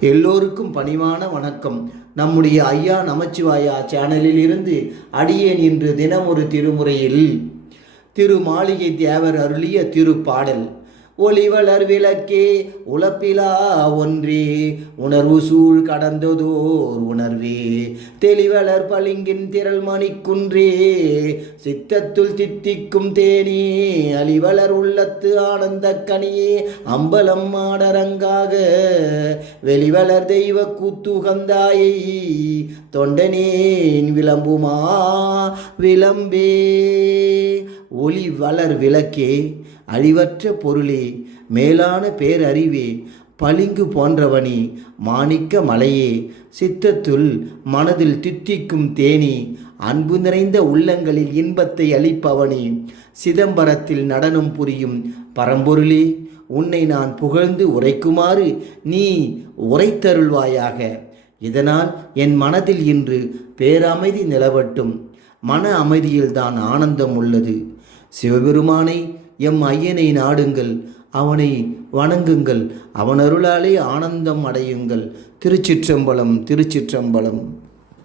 எல்லோருக்கும் பணிவான வணக்கம். நம்முடைய ஐயா நமச்சிவாயா சேனலில் இருந்து அடியேன் இன்று தினமொரு திருமுறையில் திருமாளிகை தேவர் அருளிய திருப்பாடல். ஒளிவளர் விளக்கே உலப்பிலா ஒன்றே, உணர்வு சூழ் கடந்ததோர் உணர்வே, தெளிவளர் பளிங்கின் திரள் மணிக்குன்றே, சித்தத்துள் தித்திக்கும் தேனே, அலிவளர் உள்ளத்து ஆனந்த கனியே, அம்பலம் மாடரங்காக வெளிவளர் தெய்வ கூத்துகந்தாயை, தொண்டனேன் விளம்புமா விளம்பே. ஒளி வளர் விளக்கே, அழிவற்ற பொருளே, மேலான பேரறிவே, பளிங்கு போன்றவனி, மாணிக்க மலையே, சித்தத்துள் மனதில் தித்திக்கும் தேனி, அன்பு நிறைந்த உள்ளங்களில் இன்பத்தை அளிப்பவனி, சிதம்பரத்தில் நடனம் புரியும் பரம்பொருளே, உன்னை நான் புகழ்ந்து உரைக்குமாறு நீ உரைத்தருள்வாயாக. இதனால் என் மனதில் இன்று பேரமைதி நிலவட்டும். மன அமைதியில்தான் ஆனந்தம் உள்ளது. சிவபெருமானை எம் ஐயனை நாடுங்கள், அவனை வணங்குங்கள், அவன் அருளாலே ஆனந்தம் அடையுங்கள். திருச்சிற்றம்பலம், திருச்சிற்றம்பலம்.